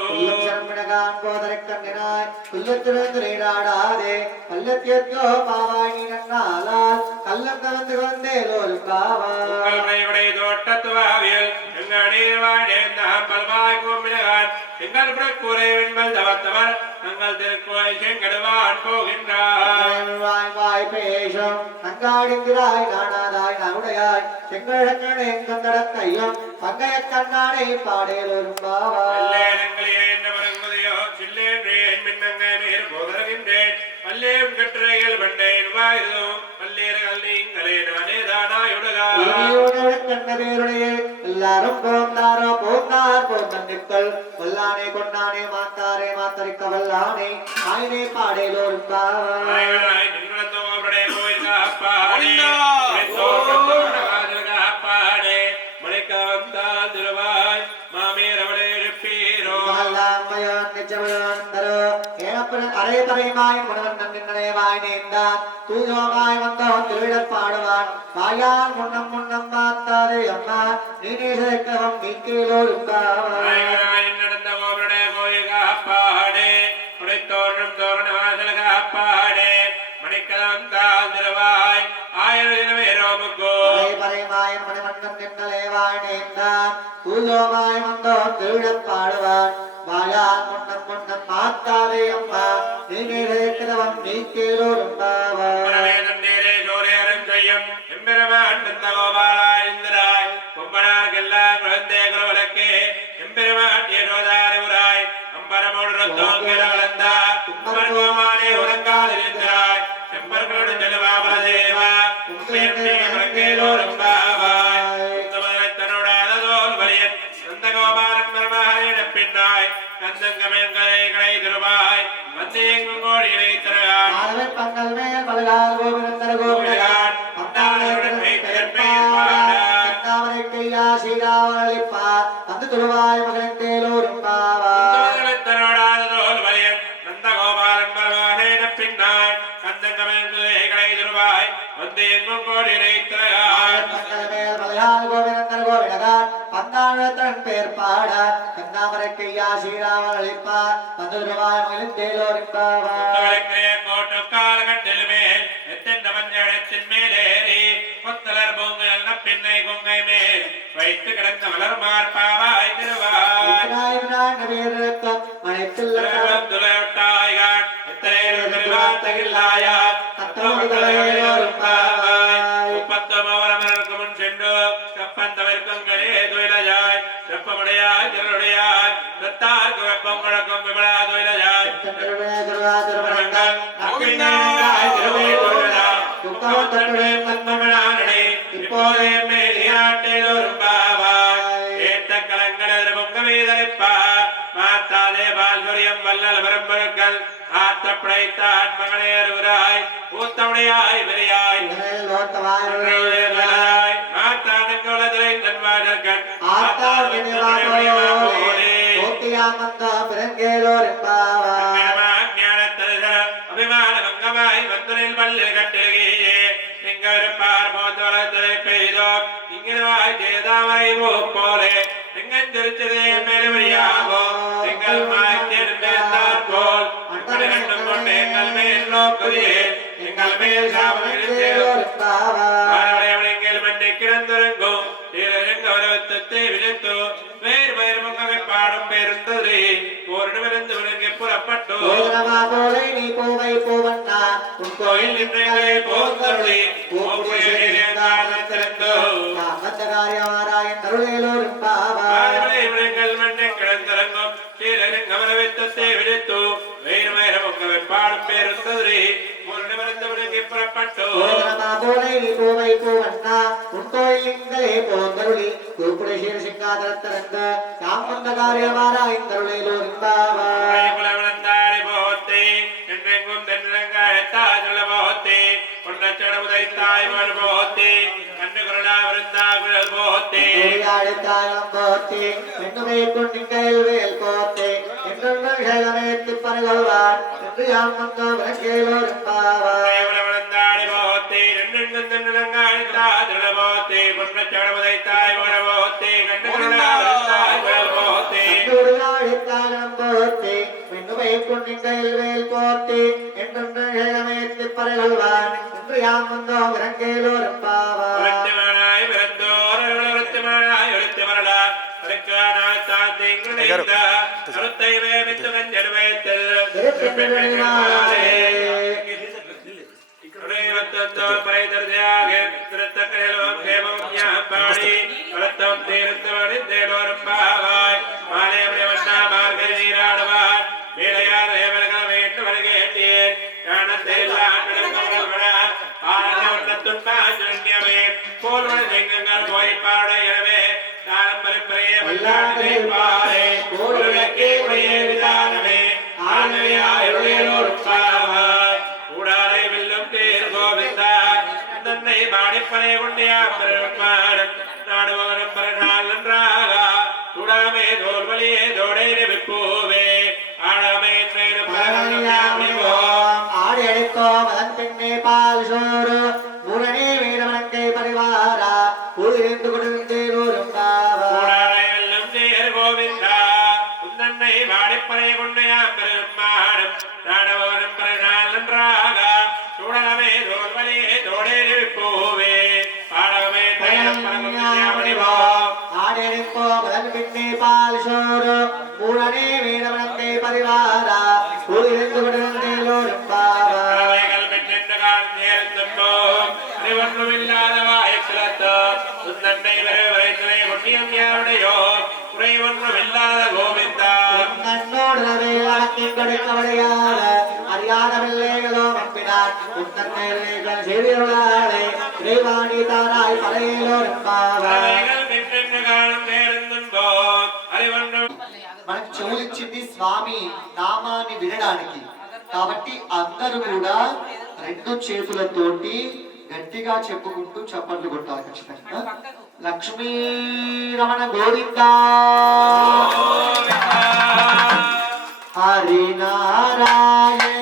போதரைக்கண்ணினாய் புல்லத்திலிருந்து நீடாடாதே பல்லத்தியோ பாவாய் நீ நன்னாலால் கல்லங்க வந்து வந்தேலோரும் பாவாய் தோட்டத்துவாவியல் எங்கள் வாழ்ந்தான் பல்வாய் கோமினகான் எங்கள் புறக்கூரை வெண்பல் தவத்தவர் தங்கள் திருக்கோயில் செங்கடுவான் போகின்றார் வாய் பேசும் நங்காடிங்கிறாய் நாடாதாய் நவுடையாய் செங்கழங்கனை எங்கடக்கையும் பங்கைய கண்ணாடை பாடேலோரும் கட்டுரைகள் பண்டேன் வாயுதும் பல்லேறுகள் நீங்களே நானே தானாயுடகா கண்ணபேருடைய எல்லாரும் போந்தாரோ போந்தார் போந்தன்னிக்கள் வல்லானே கொண்டானே மாத்தாரே மாத்தரிக்க வல்லானே ஆயினே பாடேலோரும் கோயில் காப்பாடே மலைக்க வந்தால் திருவாய் மாமேரவளே எழுப்பீரோ அரை பறைமாய் முனவன் நன்னின்னே வாய் நேர்ந்தான் தூயோமாய் வந்தவன் திருவிழப் பாடுவான் வாயால் முன்னம் முன்னம் பார்த்தாரே அம்மா நீனேசம் நீக்கேலோரும் நடந்த கோபுடைய கோயில் காப்பாடே உடைத்தோன்றும் தோரண வாசல் காப்பாடே மணிக்கல வந்தால் திருவாய் ஆயிரம் ரோமுக்கோ பறைமாயன் மணிமன்னன் நின்னலே வாய் நேர்ந்தான் தூயோமாய் வந்தவன் திருவிழப் பாடுவான் வாயால் முன்னம் முன்னம் பார்த்தாரே அம்மா நீனேசம் நீக்கேலோரும் கும்பனார்கெல்லாம் குழந்தைகள் வழக்கே எம்பெருமாட்டிய சோதாரவுராய் அம்பரமோடுறந்தோங்கலந்தா கும்பர்கோமானே உறங்காதிருந்தாய் செம்பர்களோடு செல்வாபலதேவா உண்மையம்மே வழங்கேலோரும் பாவாய் தன்னோடாததோல் வலியன் அந்த கோபாலன் மரமாயிட பின்னாய் கந்தங்கமெங்களை கடை திருவாய் வந்தேங்கும் கோடியை தருவாய் பங்கல் மேல் பலகா வந்தே கோடி ரைத்தரகாய் மேல் மலையாள் கோவிந்தர் கோவிடகார் பந்தாழத்தன் பேர் பாட கண்ணாமரை கையா ஸ்ரீராமன் அளிப்பா பந்துருவாய் மகிழ்ந்தேலோரிப்பாவாய் கோட்டுக்கால கட்டில் மேல் எத்தெந்த மஞ்சளத்தின் மேலேறி கொத்தலர் பொங்கல் பின்னை கொங்கை மேல் வைத்து கிடந்த மலர் மார்பாவாய் திருவாய் துளையொட்டாய்கான் எத்தனை பெருவாத்தகில்லாயார் முப்பத்தமவரமருக்கு முன் சென்று கப்பன் தவிர்க்கங்களே துயிலஜாய் செப்பமுடையாய் திருடையாய் தத்தார்க்கு வெப்பம் முழக்கம் விமலா துயிலஜாய் இப்போதே மேலியாட்டேலோரும் பாவாய் ஏத்த கலங்கள் பொங்கமீதரிப்பா மாத்தாதே பால்வரியம் வல்லல் பரம்பொருட்கள் ஆத்த படைத்தான் மகனே அருவராய் ஊத்தமுடையாய் பெரியாய் மாத்தானுக்கு உலகலை தன்வாடர்கள் அபிமான மங்கமாய் வந்தனில் வல்லு கட்டுகையே திங்கருப்பார் போத்தலை பெய்தோ திங்கவாய் தேதாமரை போலே திங்கன் திருச்சதே மேலுவரியாகோ திங்கள் மாய் தேர்ந்தார் போல் அக்கடி கண்டும் கொண்டு எங்கள் மேல் நோக்குதியே எங்கள் மேல் சாபங்கள் மண்டை கிடந்துருங்கும் வரவத்தை விழுத்து வேறு வேறு முகமை பாடும் பேருந்தது ஓரிடமிருந்து விலங்கி புறப்பட்டு நீ போவை போவண்ணா உன் கோயில் நின்றே போந்தருளி திறந்தோ காரியமாராயன் தருளேலோரும் விலங்கள் மண்டை கிடந்திறங்கும் கவரவித்தத்தை விழுத்து வேறு வேறு முகமை பாடும் பேருந்தது ஓரிடமிருந்து விலங்கி புறப்பட்டு நீ போவை போவண்ணா உன் கோயிலே போந்தருளி கூப்புடேஸ்வர சிங்காதரத்திறந்த காம்பந்த காரியமாராயன் தருளேலோரும் குலவனந்தாரி போத்தே என்றெங்கும் தென்னங்காயத்தாய் போத்தே பொன்னச்சடமுதை தாய் போத்தே கண்ணு குரலா விருந்தா குழல் போத்தே தாயம் போத்தே என்னுமே கொண்டிங்கையில் வேல் போத்தே என்றும் பரகல்வான் என்று யாம் வந்தோ விளக்கேலோரும் குலவனந்தாரி போத்தே என்றெங்கும் தென்னங்காயத்தாய் போத்தே பொன்னச்சடமுதை தாய் போத்தே கண்ணு குரலா விருந்தாய் குழல் போத்தே போத்தே என்னுமே கொண்டிங்கையில் வேல் போத்தே என்றும் பரகல்வான் என்று யாம் வந்தோ விளக்கேலோரும் ஒருத்தமனாய் பிறந்தோர் ஒருத்தமனாய் ஒருத்த வரலா ஒருக்கானாய் தாந்தை இங்குடைந்த கருத்தை வேமித்து கஞ்சல் வைத்தல் பரைதர்ஜாக திருத்தக்கலும் தேவம் ஞாபாடி பரத்தம் தீர்த்தவனி தேலோரும் பாவாய் மாலையமணி வண்ணா மார்கை நீராடுவார் மேலையார் ஏவல்கள் வேண்டும் வருகேட்டேன் ஞானத்தை எல்லாம் துன்பாஞ்சன்யமே போல்வன செங்கங்கள் போய்பாடையவே தானம் பரிப்பறையே வல்லாடே பாரே கோடுலக்கே உடைய விதானமே ஆனவையாயுடையோரும் பாவாய் கூடாரை வெல்லும் தேர் கோவிந்தா தன்னை பாடிப்பனை கொண்டியா பெருமானம் நாடுவரும் பரநாள் நன்றாக கூடாமே தோல்வலியே தோடை விப்பூவே ஆடாமே ஆடெடுத்தோ மதன் பெண்ணே பால் சோறு முரணே வீரவனங்கை பரிவாரா கூறிருந்து கொடுத்தேனோரும் கூடாரையெல்லாம் தேர் கோவிந்தா உன்னன்னை பாடிப்பறை கொண்டையா பெருமானம் நாடவரும் பரநாள் நன்றாக சூடலமே தோல்வலியே தோடை விப்பூவே ஆடமே ஆடெடுப்போ மதன் பெண்ணே பால் சோறு முரணே வீரவனங்கை பரிவாரா கூறிருந்து கொடுத்தேனோரும் பறவைகள் பெற்றென்று காண்போ அறிவொன்றுமில்லாத வாய்க்கிழத்தோ உன்னன்னை வரை துணை ஒட்டியம் யாருடையோ குறை ஒன்றுமில்லாத கோவிந்தா நன்னோடு அடக்கின் கொடுக்கவடையாத அறியாத பிள்ளைகளோ நம்பினார் உன்னன்னைகள் செய்திருளாளே இறைவாணி தாராய் பறையிலோரும் பறவைகள் பெற்றென்று காணும் நேர்ந்தும்போ அறிவொன்று మనకు చెవులిచ్చింది స్వామి నామాన్ని వినడానికి కాబట్టి అందరూ కూడా రెండు చేతులతోటి గట్టిగా చెప్పుకుంటూ చప్పట్లు కొట్టాలి ఖచ్చితంగా. లక్ష్మీ రమణ గోవిందా హరి నారాయణ